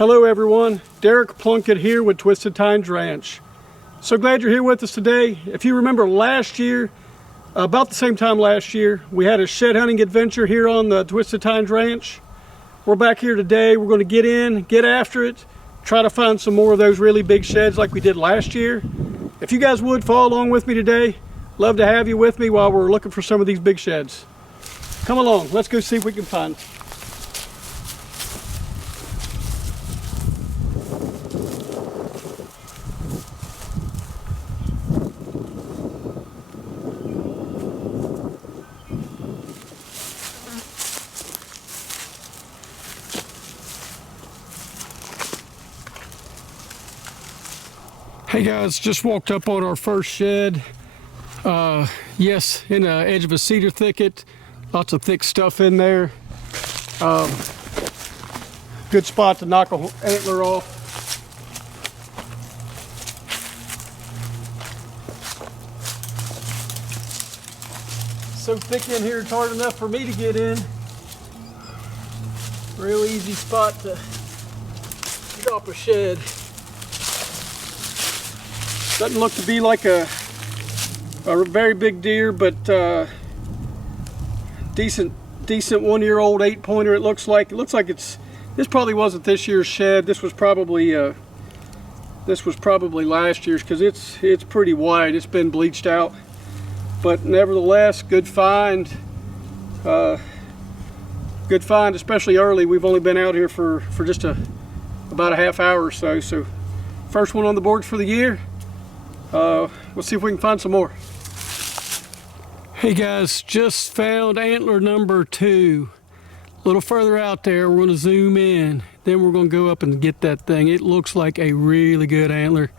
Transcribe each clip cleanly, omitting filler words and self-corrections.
Hello everyone, Derrick Plunkett here with Twisted Tines Ranch. So glad you're here with us today. If you remember last year, about the same time last year, we had a shed hunting adventure here on the Twisted Tines Ranch. We're back here today. We're going to get in, get after it, try to find some more of those really big sheds like we did last year. If you guys would follow along with me today, love to have you with me while we're looking for some of these big sheds. Come along, let's go see if we can find. Hey guys, just walked up on our first shed. Yes, in the edge of a cedar thicket. Lots of thick stuff in there. Good spot to knock an antler off. So thick in here, it's hard enough for me to get in. Real easy spot to drop a shed. Doesn't look to be like a very big deer, but decent 1-year-old 8-pointer. It looks like this probably wasn't this year's shed. This was probably last year's, because it's pretty wide. It's been bleached out, but nevertheless, good find. Good find, especially early. We've only been out here for just about a half hour or so. So first one on the boards for the year. We'll see if we can find some more. Hey guys, just found antler number 2. A little further out there. We're going to zoom in. Then we're going to go up and get that thing. It looks like a really good antler.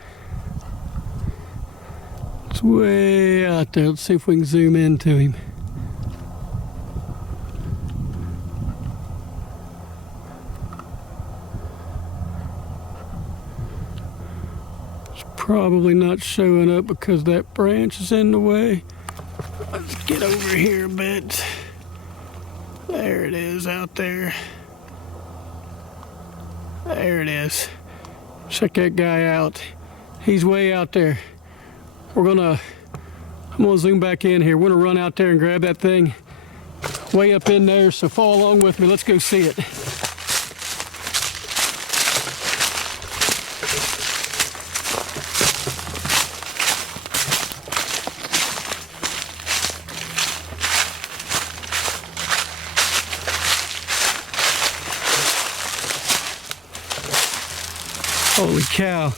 It's way out there. Let's see if we can zoom into him. Probably not showing up because that branch is in the way. Let's get over here a bit. There it is out there. There it is. Check that guy out. He's way out there. I'm gonna zoom back in here. We're gonna run out there and grab that thing way up in there, so follow along with me. Let's go see it. Holy cow,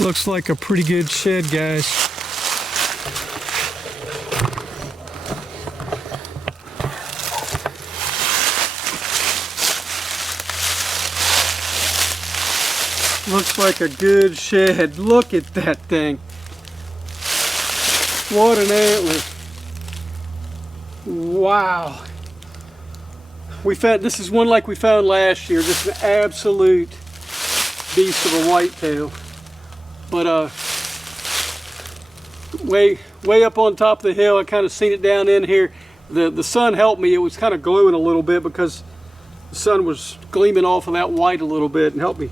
looks like a pretty good shed, guys. Looks like a good shed. Look at that thing. What an antler. Wow. This is one like we found last year, just an absolute beast of a whitetail, but way up on top of the hill. I kind of seen it down in here. The sun helped me. It was kind of glowing a little bit because the sun was gleaming off of that white a little bit and helped me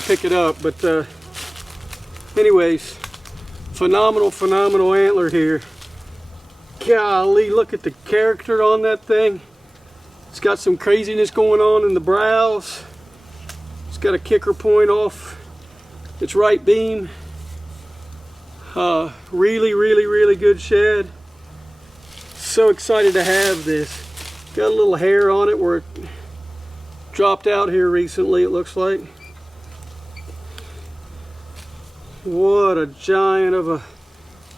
pick it up. But anyways, phenomenal antler here. Golly, look at the character on that thing. It's got some craziness going on in the brows. Got a kicker point off its right beam. Really good shed. So excited to have this. Got a little hair on it where it dropped out here recently, it looks like. What a giant of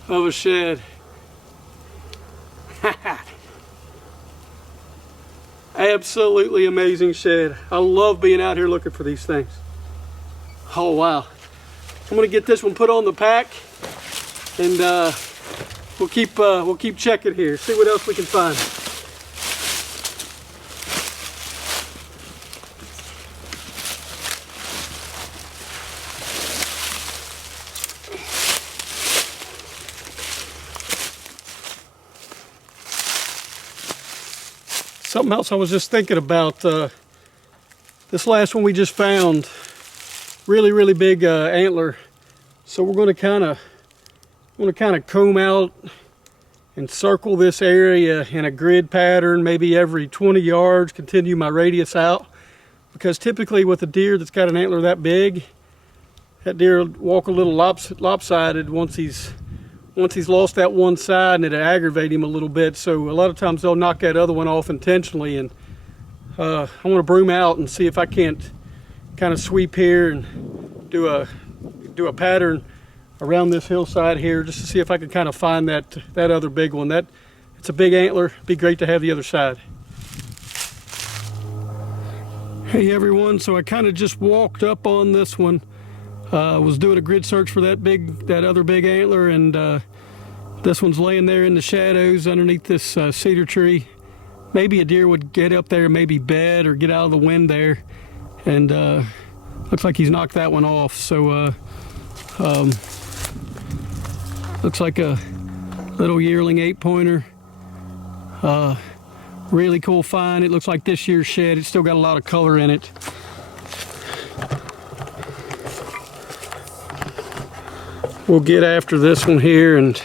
a shed. Absolutely amazing shed. I love being out here looking for these things. Oh wow. I'm gonna get this one put on the pack, and we'll keep checking here, see what else we can find. Something else I was just thinking about, This last one we just found, really big antler. So we're going to kind of comb out and circle this area in a grid pattern, maybe every 20 yards, continue my radius out. Because typically with a deer that's got an antler that big, that deer will walk a little lopsided once he's lost that one side, and it'll aggravate him a little bit. So a lot of times they'll knock that other one off intentionally, and I want to broom out and see if I can't kind of sweep here and do a pattern around this hillside here, just to see if I can kind of find that other big one. It's a big antler. It'd be great to have the other side. Hey everyone, so I kind of just walked up on this one. Was doing a grid search for that other big antler, and this one's laying there in the shadows underneath this cedar tree. Maybe a deer would get up there, maybe bed or get out of the wind there, and looks like he's knocked that one off. So looks like a little yearling 8-pointer. Really cool find. It looks like this year's shed. It's still got a lot of color in it. We'll get after this one here and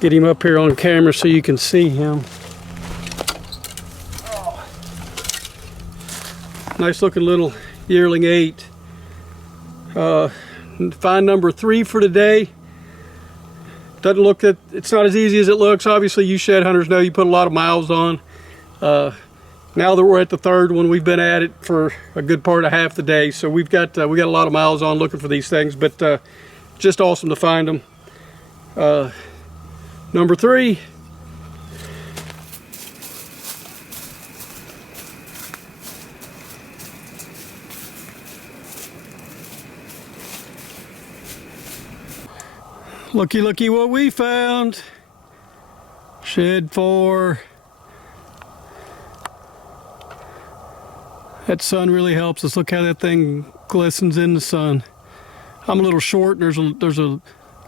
get him up here on camera so you can see him. Oh. Nice looking little yearling 8. Find number 3 for today. Doesn't look that it's not as easy as it looks. Obviously, you shed hunters know you put a lot of miles on. Now that we're at the 3rd one, we've been at it for a good part of half the day, so we got a lot of miles on looking for these things. But just awesome to find them. Number 3. Looky what we found. Shed 4. That sun really helps us. Look how that thing glistens in the sun. I'm a little short, and there's a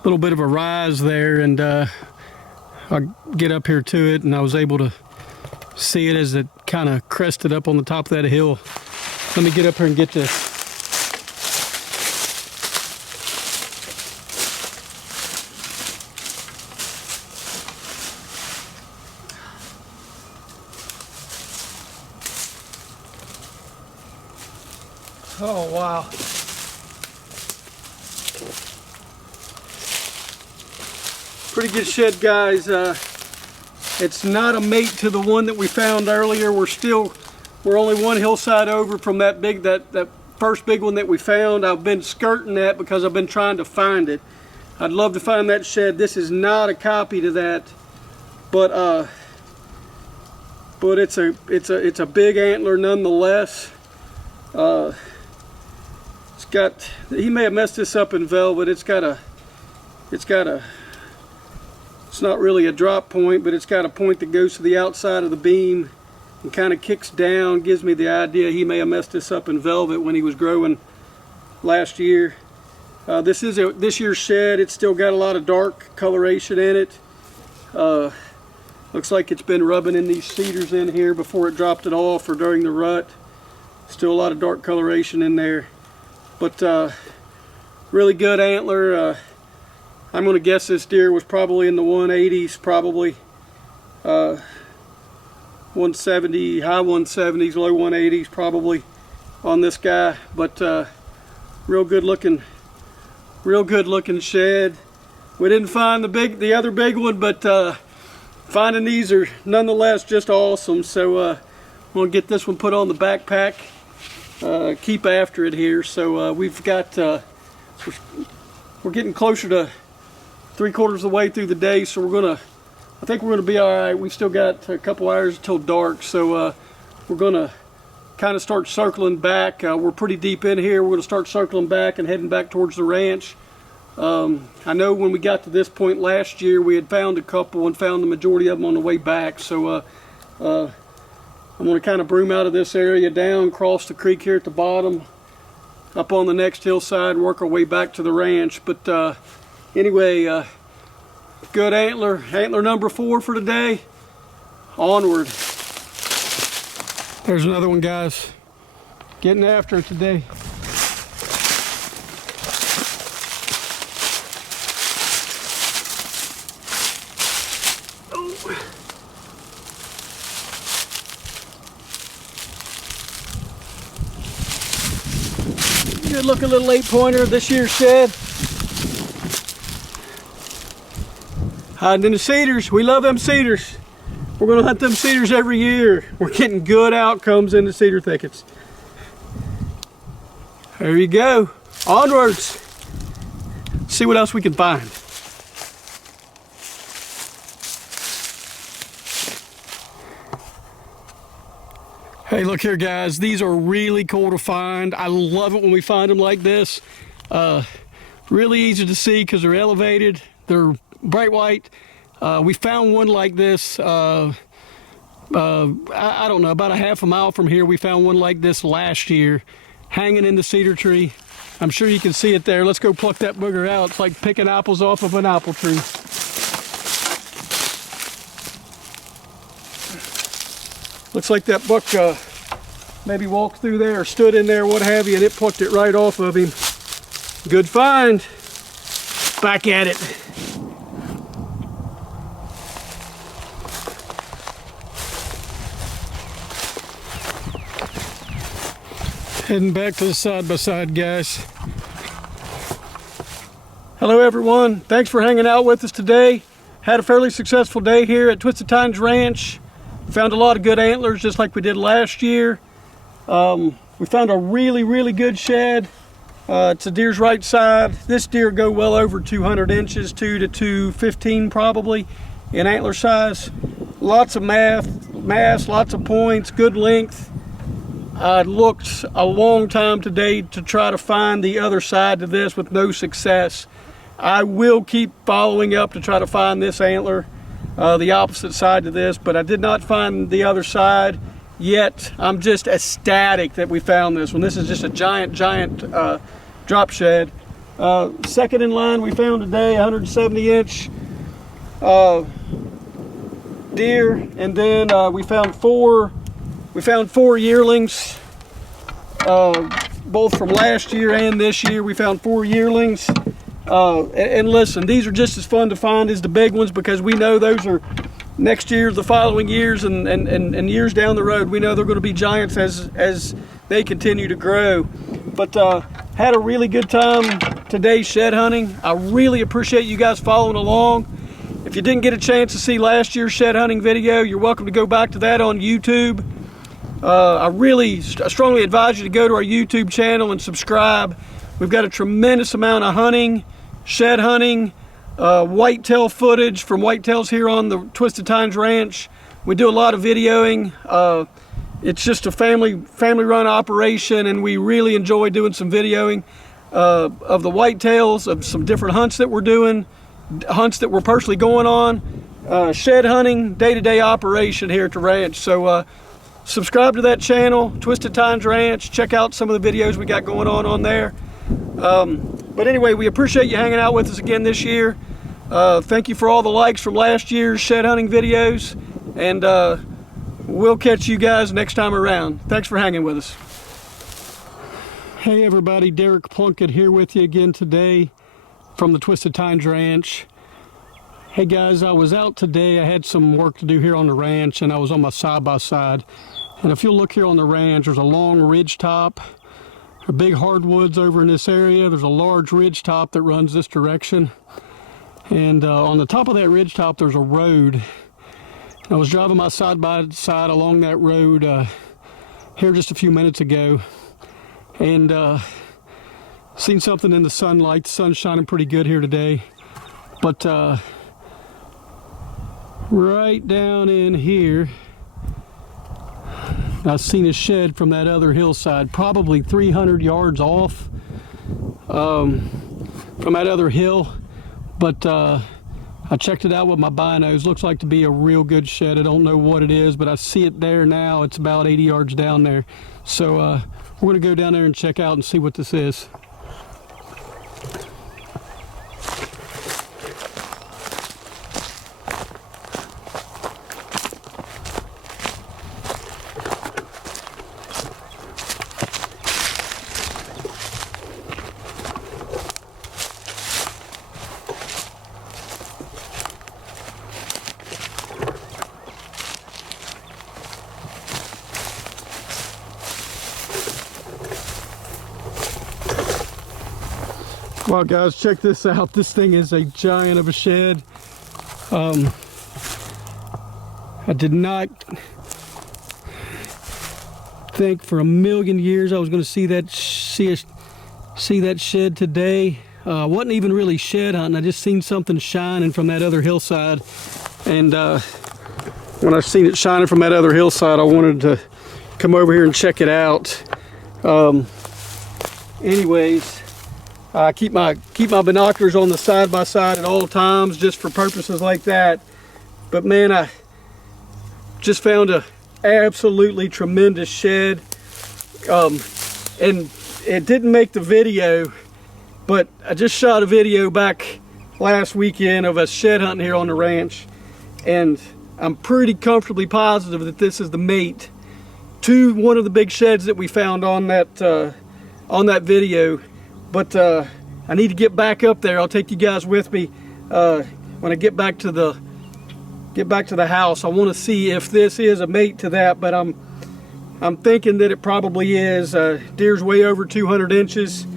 little bit of a rise there, and I get up here to it, and I was able to see it as it kind of crested up on the top of that hill. Let me get up here and get this. Oh, wow. Pretty good shed, guys. It's not a mate to the one that we found earlier. We're only one hillside over from that first big one that we found. I've been skirting that because I've been trying to find it. I'd love to find that shed. This is not a copy to that, but it's a big antler nonetheless. He may have messed this up in velvet. It's not really a drop point, but it's got a point that goes to the outside of the beam and kind of kicks down. Gives me the idea he may have messed this up in velvet when he was growing last year. This is this year's shed. It's still got a lot of dark coloration in it. Looks like it's been rubbing in these cedars in here before it dropped it off or during the rut. Still a lot of dark coloration in there. But really good antler. I'm going to guess this deer was probably in the 180s, probably 170, high 170s, low 180s probably on this guy. But real good looking shed. We didn't find the other big one, but finding these are nonetheless just awesome. So I'm going to get this one put on the backpack. Keep after it here. So we've got we're getting closer to 3/4 of the way through the day, so I think we're gonna be all right. We've still got a couple hours until dark, so we're gonna kind of start circling back. We're pretty deep in here. We're gonna start circling back and heading back towards the ranch. I know when we got to this point last year, we had found a couple and found the majority of them on the way back. So I'm gonna kind of broom out of this area, down, cross the creek here at the bottom, up on the next hillside, work our way back to the ranch. But anyway, good antler number 4 for today. Onward. There's another one, guys. Getting after it today. Good looking little 8-pointer, this year's shed. Hiding in the cedars. We love them cedars. We're gonna hunt them cedars every year. We're getting good outcomes in the cedar thickets. There you go. Onwards. See what else we can find. Hey, look here, guys. These are really cool to find. I love it when we find them like this. Really easy to see because they're elevated. They're bright white. We found one like this. I don't know, about a half a mile from here. We found one like this last year, hanging in the cedar tree. I'm sure you can see it there. Let's go pluck that booger out. It's like picking apples off of an apple tree. Looks like that buck maybe walked through there or stood in there, what have you, and it plucked it right off of him. Good find. Back at it. Heading back to the side-by-side, guys. Hello, everyone. Thanks for hanging out with us today. Had a fairly successful day here at Twisted Tines Ranch. Found a lot of good antlers, just like we did last year. We found a really good shed. It's a deer's right side. This deer go well over 200 inches, 2 to 215 probably in antler size. Lots of mass, lots of points, good length. I looked a long time today to try to find the other side to this with no success. I will keep following up to try to find this antler, the opposite side to this, but I did not find the other side yet. I'm just ecstatic that we found this one. This is just a giant drop shed. Second in line we found today, 170-inch deer, and then we found four yearlings, both from last year and this year. We found 4 yearlings. And listen, these are just as fun to find as the big ones, because we know those are next year, the following years, and years down the road. We know they're going to be giants as they continue to grow. But had a really good time today shed hunting. I really appreciate you guys following along. If you didn't get a chance to see last year's shed hunting video, you're welcome to go back to that on YouTube. I strongly advise you to go to our YouTube channel and subscribe. We've got a tremendous amount of hunting, shed hunting, whitetail footage from whitetails here on the Twisted Tines Ranch. We do a lot of videoing. It's just a family-run operation, and we really enjoy doing some videoing of the whitetails, of some different hunts that we're doing, hunts that we're personally going on, shed hunting, day-to-day operation here at the ranch. So subscribe to that channel, Twisted Tines Ranch. Check out some of the videos we got going on there. But anyway, we appreciate you hanging out with us again this year. Thank you for all the likes from last year's shed hunting videos, and we'll catch you guys next time around. Thanks for hanging with us. Hey everybody, Derrick Plunkett here with you again today from the Twisted Tines Ranch. Hey guys, I was out today. I had some work to do here on the ranch, and I was on my side-by-side. And if you'll look here on the ranch, there's a long ridge top. There are big hardwoods over in this area. There's a large ridge top that runs this direction. And on the top of that ridge top, there's a road. I was driving my side-by-side along that road here just a few minutes ago, and seen something in the sunlight. The sun's shining pretty good here today. But right down in here, I've seen a shed from that other hillside, probably 300 yards off from that other hill. But I checked it out with my binos. Looks like to be a real good shed. I don't know what it is, but I see it there now. It's about 80 yards down there. So we're going to go down there and check out and see what this is. Wow, guys, check this out. This thing is a giant of a shed. I did not think for a million years I was going to see that shed today. Wasn't even really shed hunting. I just seen something shining from that other hillside, and when I seen it shining from that other hillside, I wanted to come over here and check it out. Anyways, I keep my binoculars on the side by side at all times, just for purposes like that. But man, I just found a absolutely tremendous shed, and it didn't make the video, but I just shot a video back last weekend of us shed hunting here on the ranch, and I'm pretty comfortably positive that this is the mate to one of the big sheds that we found on that video. But I need to get back up there. I'll take you guys with me when I get back to the house. I want to see if this is a mate to that, but I'm thinking that it probably is. Deer's way over 200 inches.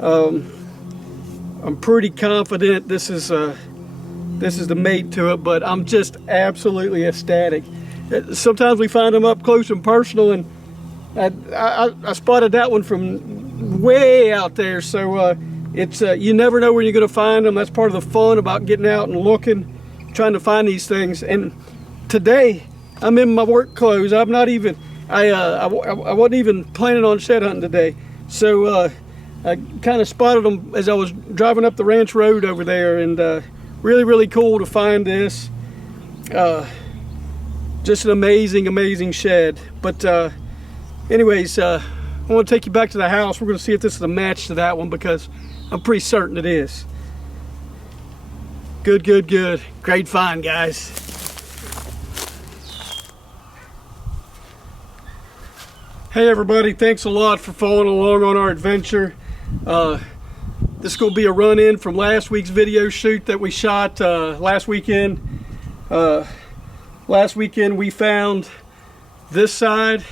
I'm pretty confident this is the mate to it, but I'm just absolutely ecstatic. Sometimes we find them up close and personal, and I spotted that one from way out there. So it's you never know where you're going to find them. That's part of the fun about getting out and looking, trying to find these things. And today I'm in my work clothes. I'm not even I wasn't even planning on shed hunting today. So I kind of spotted them as I was driving up the ranch road over there, and really cool to find this. Just an amazing shed. But anyways, I want to take you back to the house. We're going to see if this is a match to that one, because I'm pretty certain it is. Good. Great find, guys. Hey everybody, thanks a lot for following along on our adventure. This is going to be a run-in from last week's video shoot that we shot last weekend. Last weekend we found this side.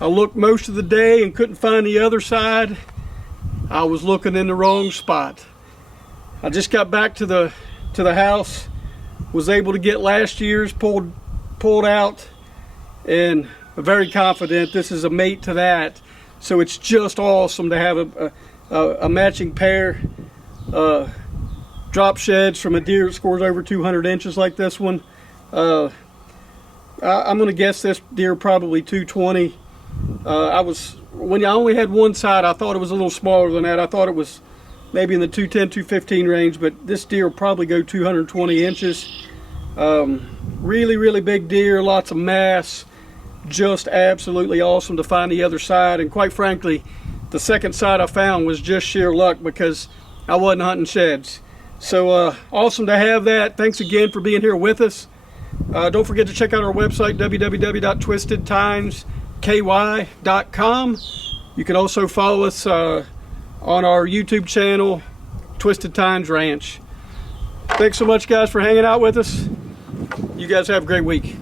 I looked most of the day and couldn't find the other side. I was looking in the wrong spot. I just got back to the house, was able to get last year's pulled out, and I'm very confident this is a mate to that. So it's just awesome to have a matching pair. Drop sheds from a deer that scores over 200 inches like this one. I'm going to guess this deer probably 220. When I only had one side, I thought it was a little smaller than that. I thought it was maybe in the 210, 215 range, but this deer will probably go 220 inches. Really big deer, lots of mass. Just absolutely awesome to find the other side. And quite frankly, the second side I found was just sheer luck, because I wasn't hunting sheds. So awesome to have that. Thanks again for being here with us. Don't forget to check out our website, www.twistedtimesky.com. You can also follow us on our YouTube channel, Twisted Times Ranch. Thanks so much, guys, for hanging out with us. You guys have a great week.